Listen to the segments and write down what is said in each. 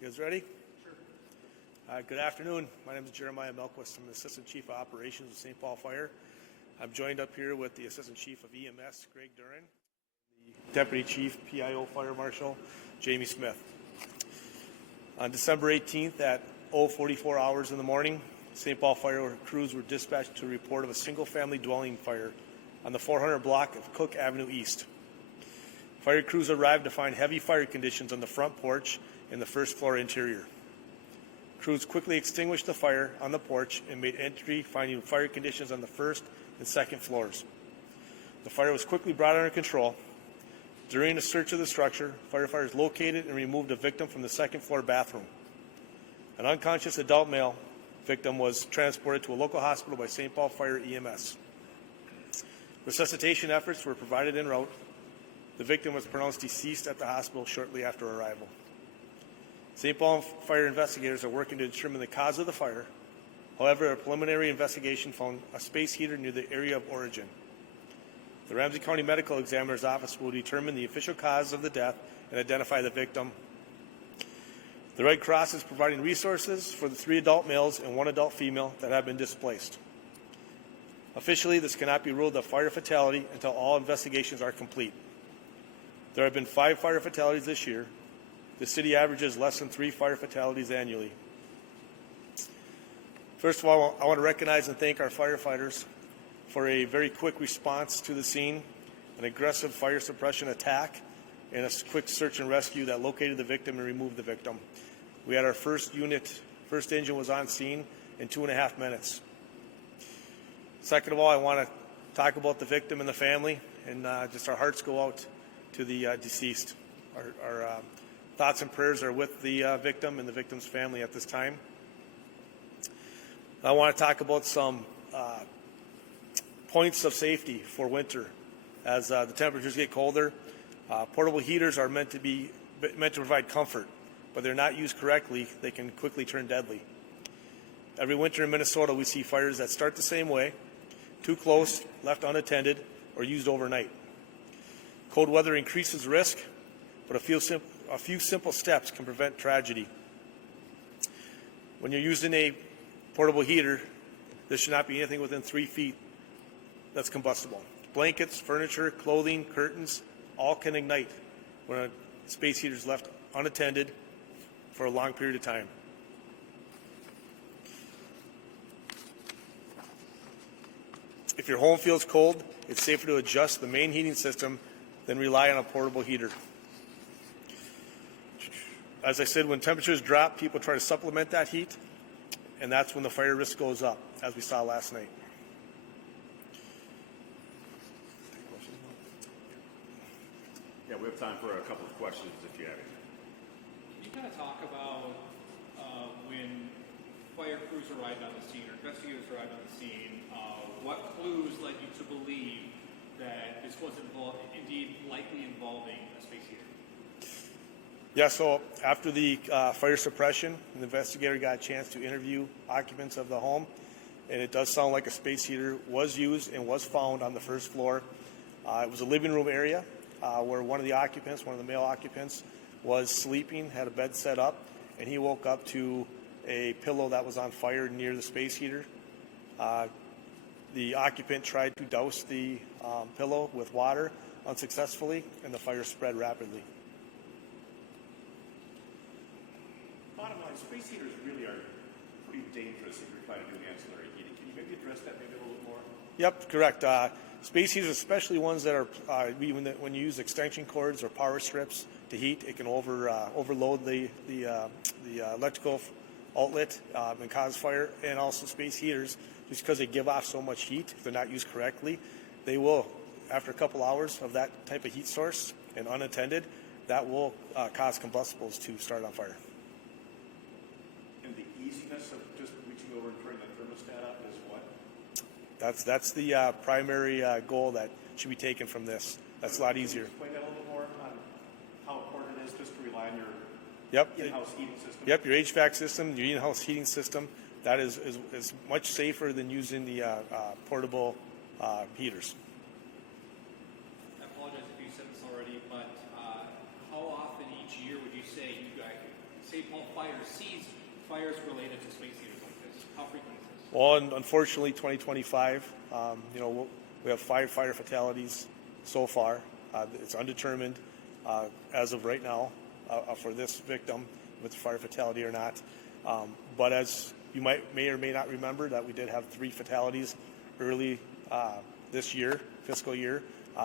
You guys ready? Sure. Good afternoon. My name is Jeremiah Melquist. I'm the Assistant Chief of Operations of St. Paul Fire. I'm joined up here with the Assistant Chief of EMS, Greg Duran, the Deputy Chief PIO Fire Marshal, Jamie Smith. On December 18th at 0:44 hours in the morning, St. Paul Fire crews were dispatched to a report of a single-family dwelling fire on the 400 block of Cook Avenue East. Fire crews arrived to find heavy fire conditions on the front porch and the first floor interior. Crews quickly extinguished the fire on the porch and made entry, finding fire conditions on the first and second floors. The fire was quickly brought under control. During a search of the structure, firefighters located and removed a victim from the second floor bathroom. An unconscious adult male victim was transported to a local hospital by St. Paul Fire EMS. Resuscitation efforts were provided en route. The victim was pronounced deceased at the hospital shortly after arrival. St. Paul Fire investigators are working to determine the cause of the fire. However, a preliminary investigation found a space heater near the area of origin. The Ramsey County Medical Examiner's Office will determine the official cause of the death and identify the victim. The Red Cross is providing resources for the 3 adult males and 1 adult female that have been displaced. Officially, this cannot be ruled a fire fatality until all investigations are complete. There have been 5 fire fatalities this year. The city averages less than 3 fire fatalities annually. First of all, I want to recognize and thank our firefighters for a very quick response to the scene, an aggressive fire suppression attack, and a quick search and rescue that located the victim and removed the victim. We had our first engine was on scene in 2.5 minutes. Second of all, I want to talk about the victim and the family, and just our hearts go out to the deceased. Our thoughts and prayers are with the victim and the victim's family at this time. I want to talk about some points of safety for winter. As the temperatures get colder, portable heaters are meant to provide comfort, but they're not used correctly, they can quickly turn deadly. Every winter in Minnesota, we see fires that start the same way: too close, left unattended, or used overnight. Cold weather increases risk, but a few simple steps can prevent tragedy. When you're using a portable heater, there should not be anything within 3 feet that's combustible. Blankets, furniture, clothing, curtains, all can ignite when a space heater is left unattended for a long period of time. If your home feels cold, it's safer to adjust the main heating system than rely on a portable heater. As I said, when temperatures drop, people try to supplement that heat, and that's when the fire risk goes up, as we saw last night. Yeah, we have time for a couple of questions if you have any. Can you kind of talk about when fire crews arrived on the scene or investigators arrived on the scene, what clues led you to believe that this was indeed likely involving a space heater? Yeah, so after the fire suppression, the investigator got a chance to interview occupants of the home, and it does sound like a space heater was used and was found on the first floor. It was a living room area where one of the male occupants, was sleeping, had a bed set up, and he woke up to a pillow that was on fire near the space heater. The occupant tried to douse the pillow with water unsuccessfully, and the fire spread rapidly. Bottom line, space heaters really are pretty dangerous if you're trying to do ancillary heating. Can you maybe address that maybe a little bit more? Yep, correct. Space heaters, especially ones that are when you use extension cords or power strips to heat, it can overload the electrical outlet and cause fire. And also space heaters, just because they give off so much heat, if they're not used correctly, they will, after a couple hours of that type of heat source and unattended, that will cause combustibles to start on fire. And the easiness of just reaching over and turning the thermostat up is what? That's the primary goal that should be taken from this. That's a lot easier. Can you explain that a little bit more on how important it is just to rely on your in-house heating system? Yep, your HVAC system, your in-house heating system, that is much safer than using the portable heaters. I apologize if you said this already, but how often each year would you say you guys St. Paul Fire sees fires related to space heaters like this? How frequent is this? Well, unfortunately, 2025, we have 5 fire fatalities so far. It's undetermined as of right now for this victim, with the fire fatality or not. But as you may or may not remember, that we did have 3 fatalities early this year, fiscal year,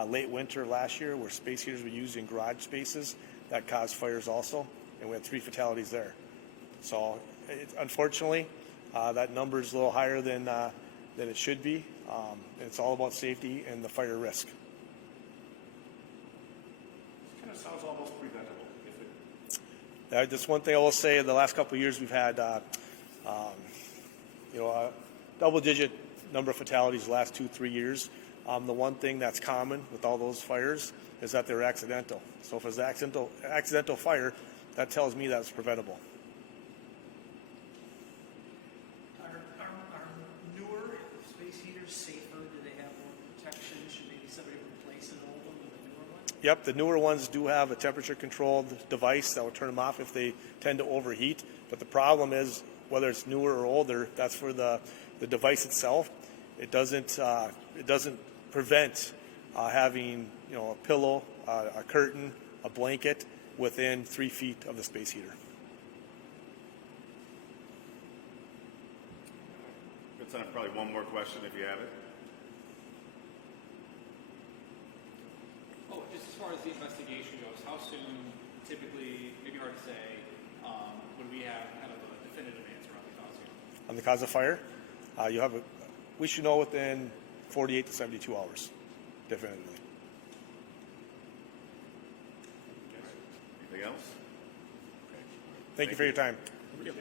late winter last year, where space heaters were used in garage spaces that caused fires also, and we had 3 fatalities there. So unfortunately, that number is a little higher than it should be. And it's all about safety and the fire risk. This kind of sounds almost preventable. If it, Just one thing I will say: in the last couple of years, we've had a double-digit number of fatalities the last 2-3 years. The one thing that's common with all those fires is that they're accidental. So if it's an accidental fire, that tells me that it's preventable. Are newer space heaters safer? Do they have more protection? Should maybe somebody replace an old one with a newer one? Yep, the newer ones do have a temperature-controlled device that will turn them off if they tend to overheat. But the problem is, whether it's newer or older, that's for the device itself. It doesn't prevent having a pillow, a curtain, a blanket within 3 feet of the space heater. Good time. Probably one more question if you have it. Oh, just as far as the investigation goes, how soon, typically, maybe hard to say, would we have kind of a definitive answer on the cause here? On the cause of fire, we should know within 48 to 72 hours, definitively. Anything else? Thank you for your time. Yep.